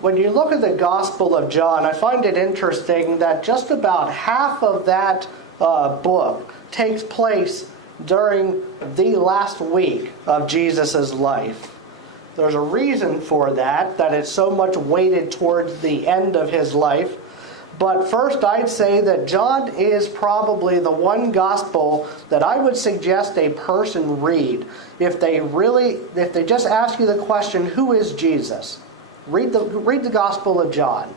When you look at the Gospel of John, I find it interesting that just about half of that book takes place during the last week of Jesus' life. There's a reason for that it's so much weighted towards the end of his life. But first, I'd say that John is probably the one gospel that I would suggest a person read if they just ask you the question, who is Jesus? Read the Gospel of John.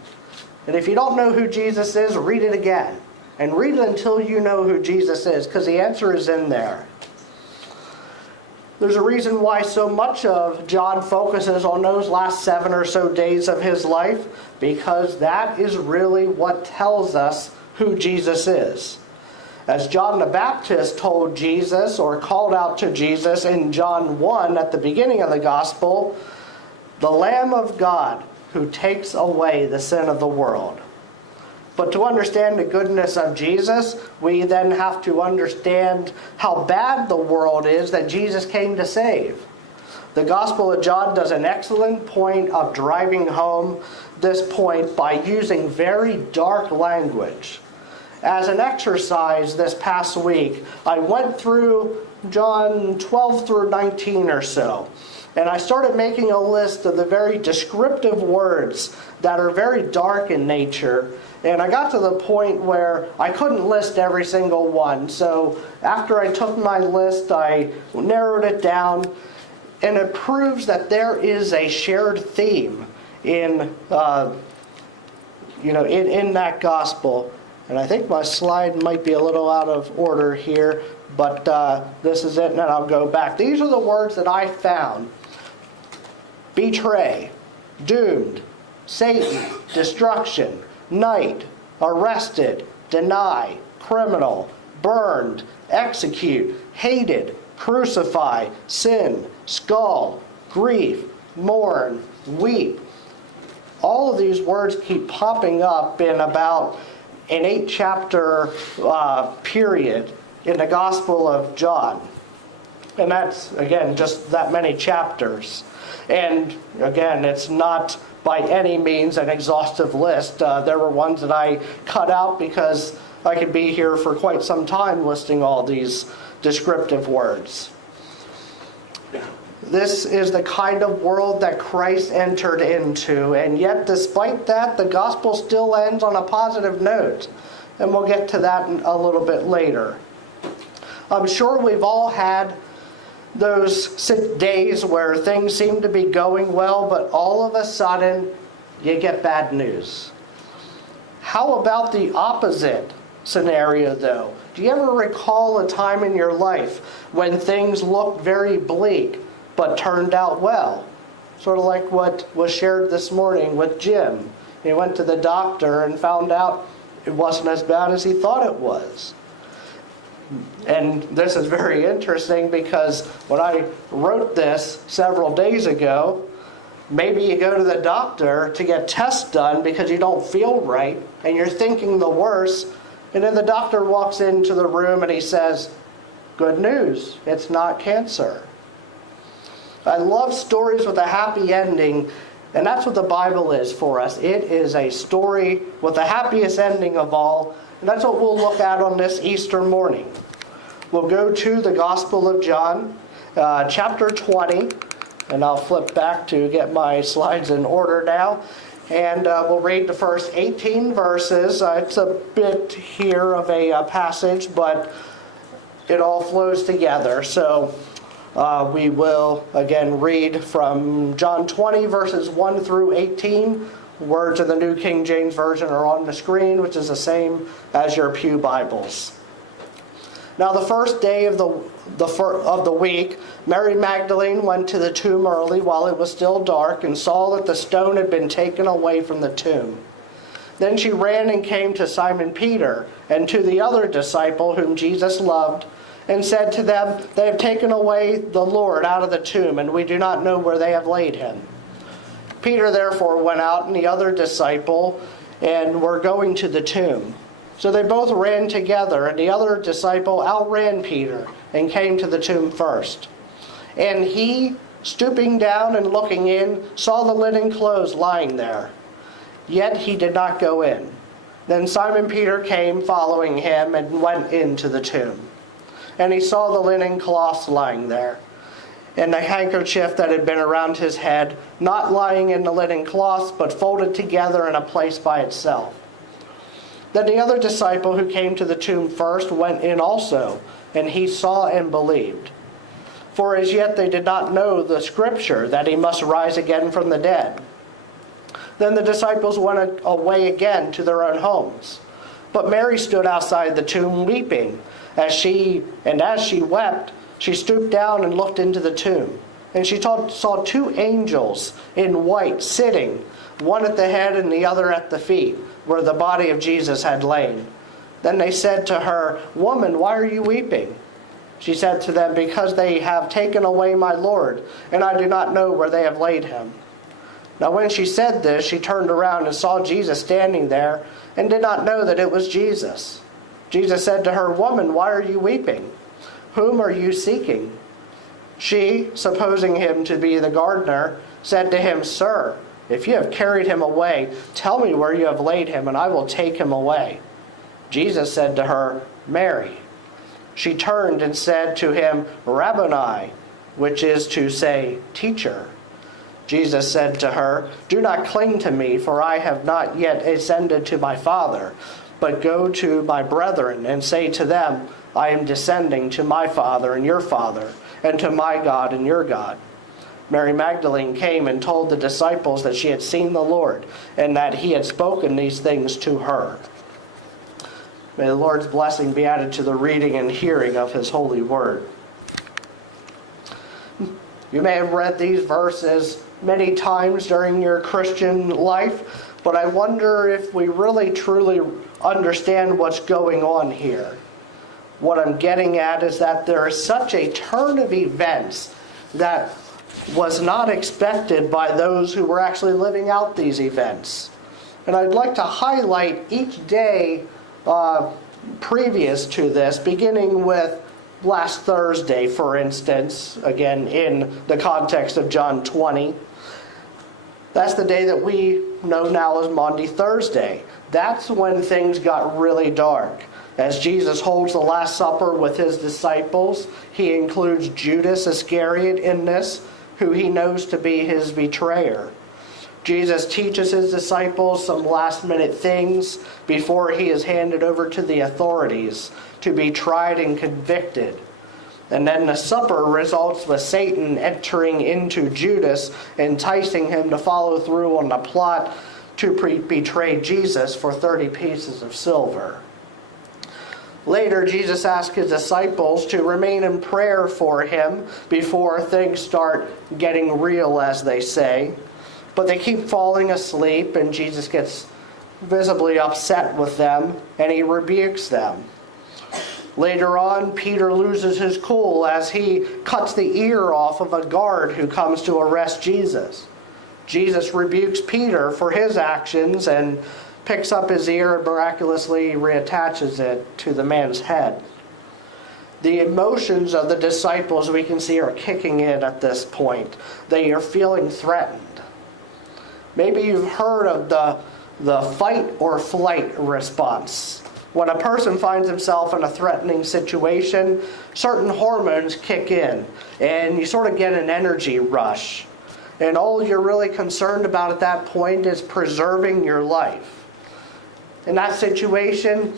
And if you don't know who Jesus is, read it again. And read it until you know who Jesus is, because the answer is in there. There's a reason why so much of John focuses on those last 7 or so days of his life, because that is really what tells us who Jesus is. As John the Baptist told Jesus, or called out to Jesus in John 1 at the beginning of the Gospel, the Lamb of God who takes away the sin of the world. But to understand the goodness of Jesus, we then have to understand how bad the world is that Jesus came to save. The Gospel of John does an excellent point of driving home this point by using very dark language. As an exercise this past week, I went through John 12 through 19 or so. And I started making a list of the very descriptive words that are very dark in nature. And I got to the point where I couldn't list every single one. So after I took my list, I narrowed it down. And it proves that there is a shared theme in that gospel. And I think my slide might be a little out of order here. But this is it, and then I'll go back. These are the words that I found. Betray, doomed, Satan, destruction, night, arrested, deny, criminal, burned, execute, hated, crucify, sin, skull, grief, mourn, weep. All of these words keep popping up in about an 8-chapter period in the Gospel of John. And that's, again, just that many chapters. And again, it's not by any means an exhaustive list. There were ones that I cut out because I could be here for quite some time listing all these descriptive words. This is the kind of world that Christ entered into, and yet despite that, the gospel still ends on a positive note. And we'll get to that a little bit later. I'm sure we've all had those days where things seem to be going well, but all of a sudden you get bad news. How about the opposite scenario, though? Do you ever recall a time in your life when things looked very bleak but turned out well? Sort of like what was shared this morning with Jim. He went to the doctor and found out it wasn't as bad as he thought it was. And this is very interesting because when I wrote this several days ago, maybe you go to the doctor to get tests done because you don't feel right and you're thinking the worst, and then the doctor walks into the room and he says, "Good news, it's not cancer." I love stories with a happy ending, and that's what the Bible is for us. It is a story with the happiest ending of all, and that's what we'll look at on this Easter morning. We'll go to the Gospel of John, chapter 20, and I'll flip back to get my slides in order now. And we'll read the first 18 verses. It's a bit here of a passage, but it all flows together. So we will, again, read from John 20, verses 1 through 18. Words of the New King James Version are on the screen, which is the same as your pew Bibles. Now the first day of the week, Mary Magdalene went to the tomb early while it was still dark and saw that the stone had been taken away from the tomb. Then she ran and came to Simon Peter and to the other disciple whom Jesus loved, and said to them, "They have taken away the Lord out of the tomb, and we do not know where they have laid him." Peter therefore went out and the other disciple and were going to the tomb. So they both ran together, and the other disciple outran Peter and came to the tomb first. And he, stooping down and looking in, saw the linen clothes lying there. Yet he did not go in. Then Simon Peter came following him and went into the tomb. And he saw the linen cloths lying there, and the handkerchief that had been around his head, not lying in the linen cloths, but folded together in a place by itself. Then the other disciple who came to the tomb first went in also, and he saw and believed. For as yet they did not know the scripture that he must rise again from the dead. Then the disciples went away again to their own homes. But Mary stood outside the tomb weeping. As she wept, she stooped down and looked into the tomb. And she saw two angels in white sitting, one at the head and the other at the feet, where the body of Jesus had lain. Then they said to her, "Woman, why are you weeping?" She said to them, "Because they have taken away my Lord, and I do not know where they have laid him." Now when she said this, she turned around and saw Jesus standing there, and did not know that it was Jesus. Jesus said to her, "Woman, why are you weeping? Whom are you seeking?" She, supposing him to be the gardener, said to him, "Sir, if you have carried him away, tell me where you have laid him, and I will take him away." Jesus said to her, "Mary." She turned and said to him, "Rabboni," which is to say, "Teacher." Jesus said to her, "Do not cling to me, for I have not yet ascended to my Father, but go to my brethren and say to them, I am descending to my Father and your Father, and to my God and your God." Mary Magdalene came and told the disciples that she had seen the Lord, and that he had spoken these things to her. May the Lord's blessing be added to the reading and hearing of his holy word. You may have read these verses many times during your Christian life, but I wonder if we really truly understand what's going on here. What I'm getting at is that there is such a turn of events that was not expected by those who were actually living out these events. And I'd like to highlight each day previous to this, beginning with last Thursday, for instance, again in the context of John 20. That's the day that we know now as Maundy Thursday. That's when things got really dark. As Jesus holds the Last Supper with his disciples, he includes Judas Iscariot in this, who he knows to be his betrayer. Jesus teaches his disciples some last-minute things before he is handed over to the authorities to be tried and convicted. And then the supper results with Satan entering into Judas, enticing him to follow through on the plot to betray Jesus for 30 pieces of silver. Later, Jesus asked his disciples to remain in prayer for him before things start getting real, as they say. But they keep falling asleep, and Jesus gets visibly upset with them, and he rebukes them. Later on, Peter loses his cool as he cuts the ear off of a guard who comes to arrest Jesus. Jesus rebukes Peter for his actions and picks up his ear and miraculously reattaches it to the man's head. The emotions of the disciples, we can see, are kicking in at this point. They are feeling threatened. Maybe you've heard of the fight or flight response. When a person finds himself in a threatening situation, certain hormones kick in, and you sort of get an energy rush. And all you're really concerned about at that point is preserving your life. In that situation,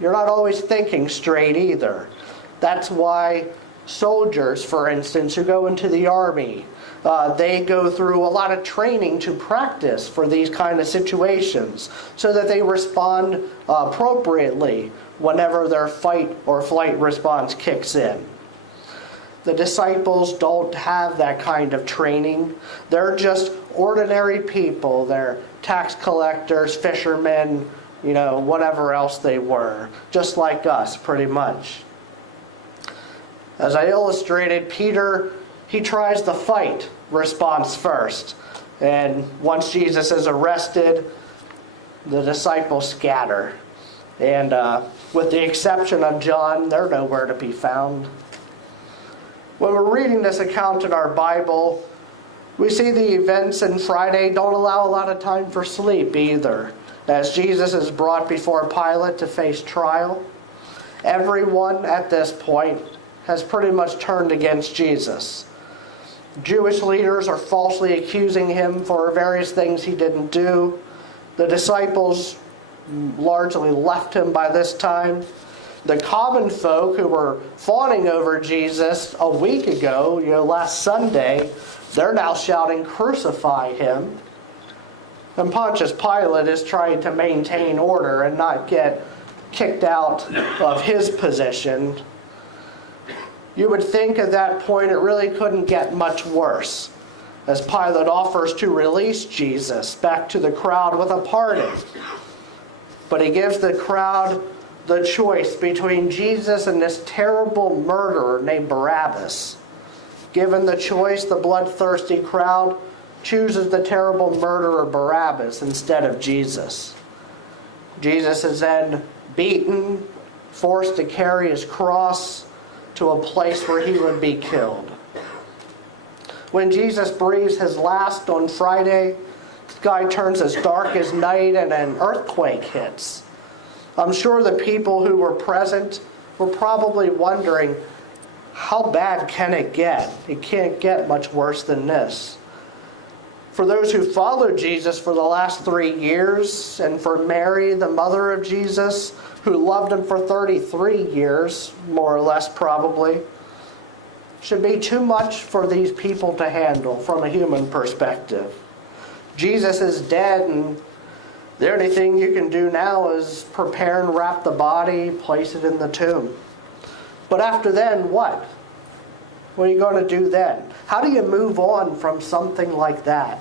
you're not always thinking straight either. That's why soldiers, for instance, who go into the army, they go through a lot of training to practice for these kind of situations so that they respond appropriately whenever their fight or flight response kicks in. The disciples don't have that kind of training. They're just ordinary people. They're tax collectors, fishermen, whatever else they were, just like us pretty much. As I illustrated, Peter, he tries the fight response first. And once Jesus is arrested, the disciples scatter. And with the exception of John, they're nowhere to be found. When we're reading this account in our Bible, we see the events in Friday don't allow a lot of time for sleep either. As Jesus is brought before Pilate to face trial, everyone at this point has pretty much turned against Jesus. Jewish leaders are falsely accusing him for various things he didn't do. The disciples largely left him by this time. The common folk who were fawning over Jesus a week ago, last Sunday, they're now shouting, "Crucify him." And Pontius Pilate is trying to maintain order and not get kicked out of his position. You would think at that point it really couldn't get much worse, as Pilate offers to release Jesus back to the crowd with a pardon. But he gives the crowd the choice between Jesus and this terrible murderer named Barabbas. Given the choice, the bloodthirsty crowd chooses the terrible murderer Barabbas instead of Jesus. Jesus is then beaten, forced to carry his cross to a place where he would be killed. When Jesus breathes his last on Friday, the sky turns as dark as night and an earthquake hits. I'm sure the people who were present were probably wondering, how bad can it get? It can't get much worse than this. For those who followed Jesus for the last 3 years, and for Mary, the mother of Jesus, who loved him for 33 years, more or less probably, should be too much for these people to handle from a human perspective. Jesus is dead, and the only thing you can do now is prepare and wrap the body, place it in the tomb. But after then, what? What are you going to do then? How do you move on from something like that?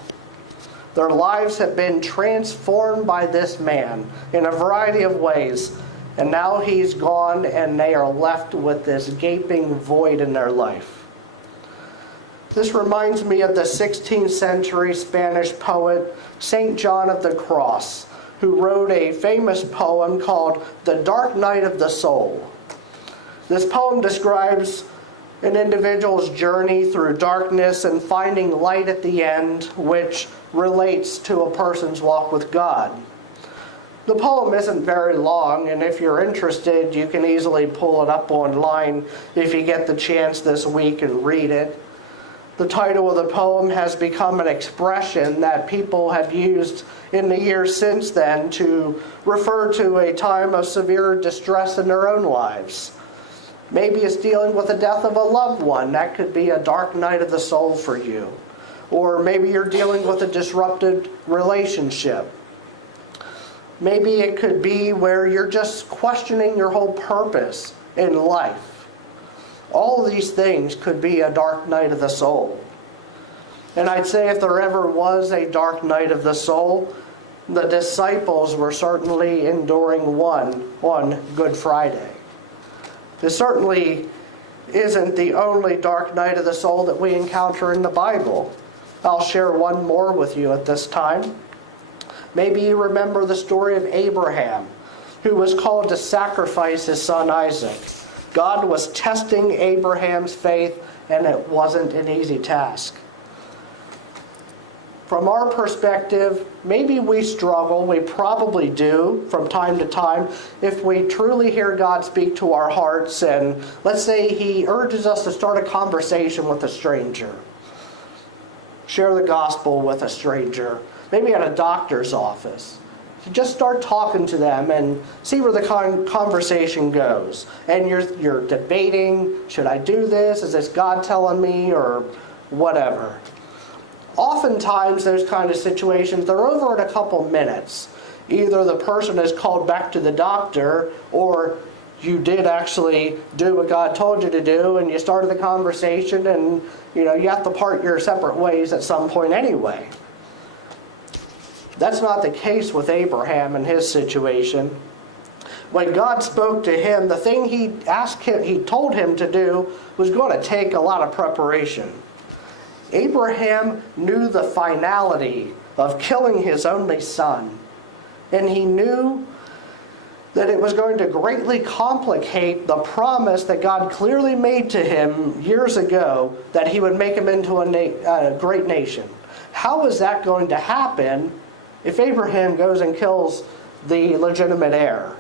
Their lives have been transformed by this man in a variety of ways, and now he's gone and they are left with this gaping void in their life. This reminds me of the 16th century Spanish poet St. John of the Cross, who wrote a famous poem called The Dark Night of the Soul. This poem describes an individual's journey through darkness and finding light at the end, which relates to a person's walk with God. The poem isn't very long, and if you're interested, you can easily pull it up online if you get the chance this week and read it. The title of the poem has become an expression that people have used in the years since then to refer to a time of severe distress in their own lives. Maybe it's dealing with the death of a loved one. That could be a dark night of the soul for you. Or maybe you're dealing with a disrupted relationship. Maybe it could be where you're just questioning your whole purpose in life. All of these things could be a dark night of the soul. And I'd say if there ever was a dark night of the soul, the disciples were certainly enduring one on Good Friday. This certainly isn't the only dark night of the soul that we encounter in the Bible. I'll share one more with you at this time. Maybe you remember the story of Abraham, who was called to sacrifice his son Isaac. God was testing Abraham's faith, and it wasn't an easy task. From our perspective, maybe we struggle, we probably do from time to time, if we truly hear God speak to our hearts, and let's say He urges us to start a conversation with a stranger. Share the gospel with a stranger, maybe at a doctor's office. Just start talking to them and see where the conversation goes. And you're debating, should I do this? Is this God telling me? Or whatever. Oftentimes, those kind of situations, they're over in a couple minutes. Either the person is called back to the doctor, or you did actually do what God told you to do, and you started the conversation, and you have to part your separate ways at some point anyway. That's not the case with Abraham and his situation. When God spoke to him, the thing he told him to do was going to take a lot of preparation. Abraham knew the finality of killing his only son. And he knew that it was going to greatly complicate the promise that God clearly made to him years ago that he would make him into a great nation. How is that going to happen if Abraham goes and kills the legitimate heir?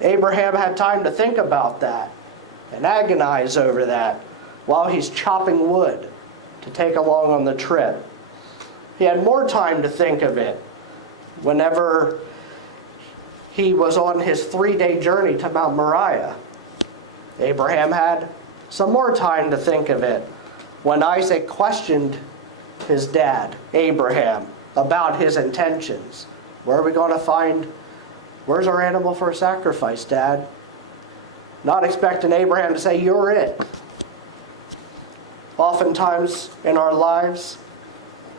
Abraham had time to think about that and agonize over that while he's chopping wood to take along on the trip. He had more time to think of it whenever he was on his 3-day journey to Mount Moriah. Abraham had some more time to think of it when Isaac questioned his dad, Abraham, about his intentions. Where are we going to find, where's our animal for a sacrifice, Dad? Not expecting Abraham to say, you're it. Oftentimes in our lives,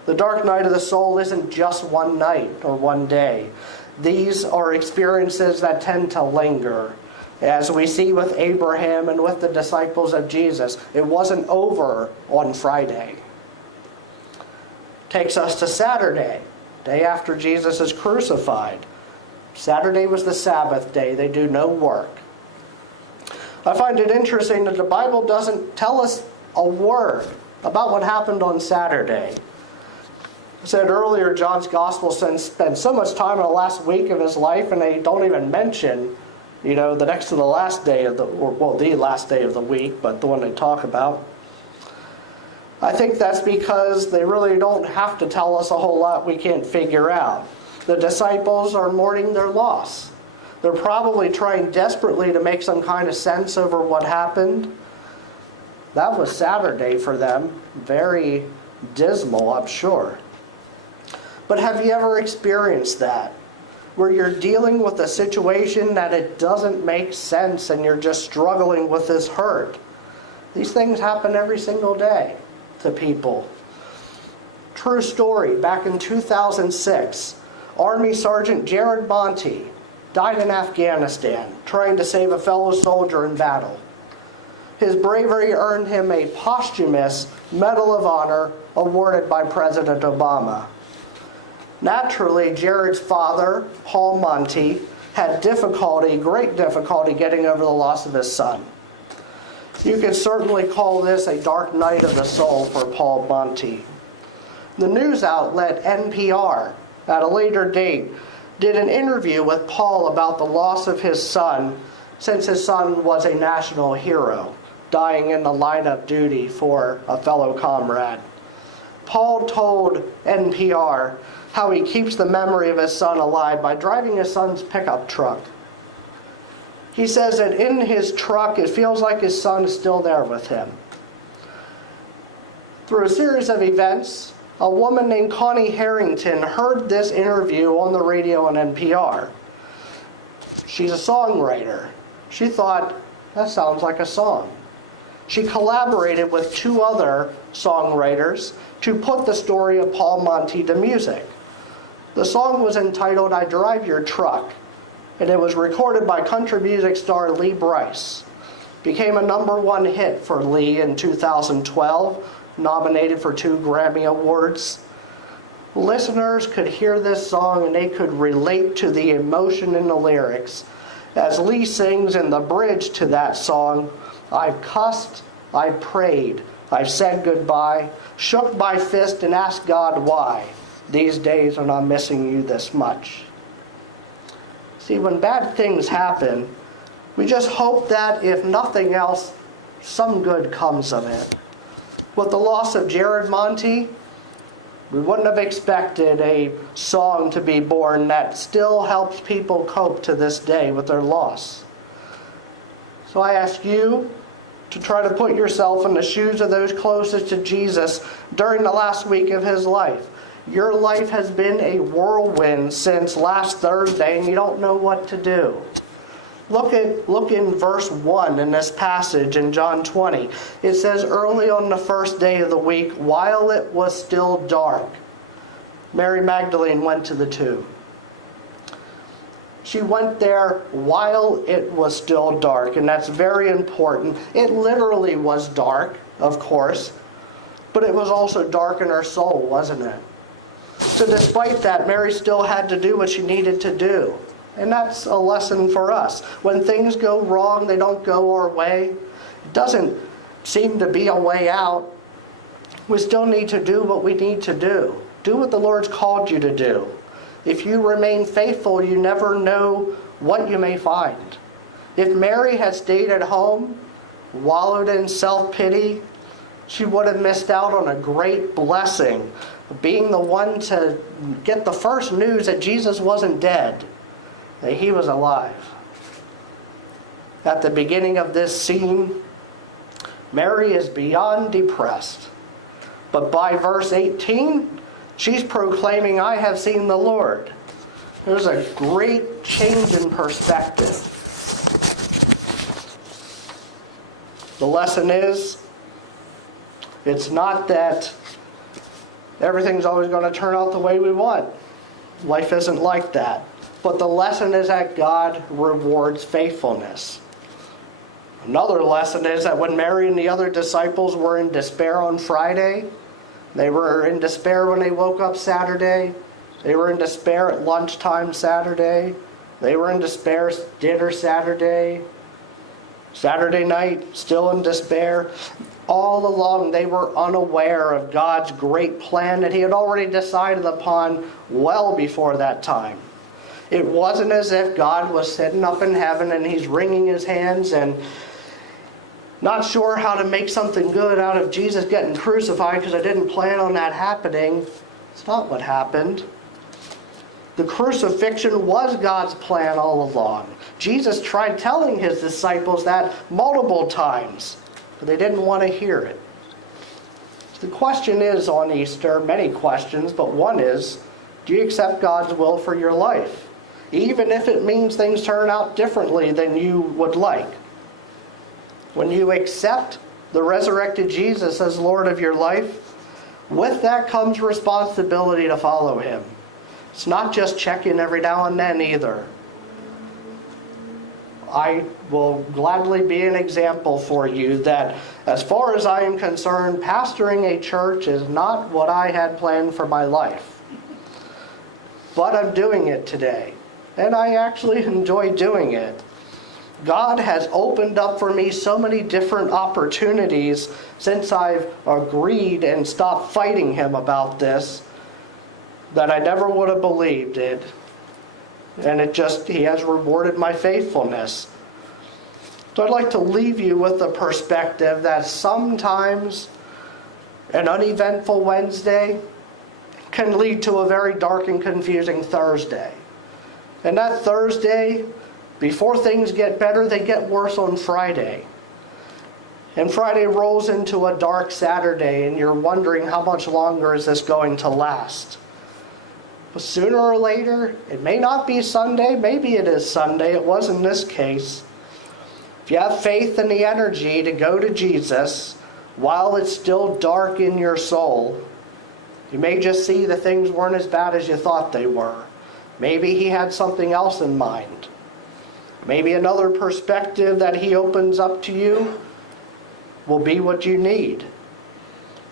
the dark night of the soul isn't just one night or one day. These are experiences that tend to linger. As we see with Abraham and with the disciples of Jesus, it wasn't over on Friday. Takes us to Saturday, day after Jesus is crucified. Saturday was the Sabbath day. They do no work. I find it interesting that the Bible doesn't tell us a word about what happened on Saturday. I said earlier, John's Gospel spent so much time in the last week of his life, and they don't even mention, the next to the last day of the last day of the week, but the one they talk about. I think that's because they really don't have to tell us a whole lot we can't figure out. The disciples are mourning their loss. They're probably trying desperately to make some kind of sense over what happened. That was Saturday for them. Very dismal, I'm sure. But have you ever experienced that? Where you're dealing with a situation that it doesn't make sense and you're just struggling with this hurt. These things happen every single day to people. True story, back in 2006, Army Sergeant Jared Monty died in Afghanistan trying to save a fellow soldier in battle. His bravery earned him a posthumous Medal of Honor awarded by President Obama. Naturally, Jared's father, Paul Monty, had great difficulty getting over the loss of his son. You could certainly call this a dark night of the soul for Paul Monty. The news outlet NPR, at a later date, did an interview with Paul about the loss of his son, since his son was a national hero, dying in the line of duty for a fellow comrade. Paul told NPR how he keeps the memory of his son alive by driving his son's pickup truck. He says that in his truck, it feels like his son is still there with him. Through a series of events, a woman named Connie Harrington heard this interview on the radio on NPR. She's a songwriter. She thought, that sounds like a song. She collaborated with 2 other songwriters to put the story of Paul Monty to music. The song was entitled I Drive Your Truck, and it was recorded by country music star Lee Brice. Became a #1 hit for Lee in 2012, nominated for 2 Grammy Awards. Listeners could hear this song and they could relate to the emotion in the lyrics. As Lee sings in the bridge to that song, I've cussed, I've prayed, I've said goodbye, shook my fist and asked God why. These days when I'm missing you this much. See, when bad things happen, we just hope that if nothing else, some good comes of it. With the loss of Jared Monty, we wouldn't have expected a song to be born that still helps people cope to this day with their loss. So I ask you to try to put yourself in the shoes of those closest to Jesus during the last week of his life. Your life has been a whirlwind since last Thursday and you don't know what to do. Look in verse 1 in this passage in John 20. It says, early on the first day of the week, while it was still dark, Mary Magdalene went to the tomb. She went there while it was still dark, and that's very important. It literally was dark, of course, but it was also dark in her soul, wasn't it? So despite that, Mary still had to do what she needed to do. And that's a lesson for us. When things go wrong, they don't go our way. It doesn't seem to be a way out. We still need to do what we need to do. Do what the Lord's called you to do. If you remain faithful, you never know what you may find. If Mary had stayed at home, wallowed in self-pity, she would have missed out on a great blessing, being the one to get the first news that Jesus wasn't dead, that he was alive. At the beginning of this scene, Mary is beyond depressed. But by verse 18, she's proclaiming, "I have seen the Lord." There's a great change in perspective. The lesson is, it's not that everything's always going to turn out the way we want. Life isn't like that. But the lesson is that God rewards faithfulness. Another lesson is that when Mary and the other disciples were in despair on Friday, they were in despair when they woke up Saturday, they were in despair at lunchtime Saturday, they were in despair dinner Saturday, Saturday night, still in despair. All along, they were unaware of God's great plan that he had already decided upon well before that time. It wasn't as if God was sitting up in heaven and he's wringing his hands and not sure how to make something good out of Jesus getting crucified because I didn't plan on that happening. It's not what happened. The crucifixion was God's plan all along. Jesus tried telling his disciples that multiple times, but they didn't want to hear it. The question is on Easter, many questions, but one is, do you accept God's will for your life? Even if it means things turn out differently than you would like. When you accept the resurrected Jesus as Lord of your life, with that comes responsibility to follow him. It's not just check in every now and then either. I will gladly be an example for you that as far as I am concerned, pastoring a church is not what I had planned for my life. But I'm doing it today. And I actually enjoy doing it. God has opened up for me so many different opportunities since I've agreed and stopped fighting him about this that I never would have believed it. And he has rewarded my faithfulness. So I'd like to leave you with the perspective that sometimes an uneventful Wednesday can lead to a very dark and confusing Thursday. And that Thursday, before things get better, they get worse on Friday. And Friday rolls into a dark Saturday, and you're wondering how much longer is this going to last. But sooner or later, it may not be Sunday, maybe it is Sunday, it was in this case. If you have faith and the energy to go to Jesus while it's still dark in your soul, you may just see that things weren't as bad as you thought they were. Maybe he had something else in mind. Maybe another perspective that he opens up to you will be what you need.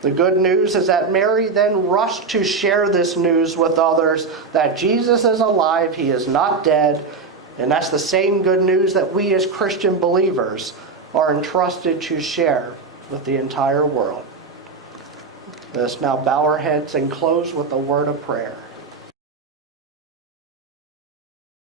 The good news is that Mary then rushed to share this news with others that Jesus is alive, he is not dead, and that's the same good news that we as Christian believers are entrusted to share with the entire world. Let us now bow our heads and close with a word of prayer.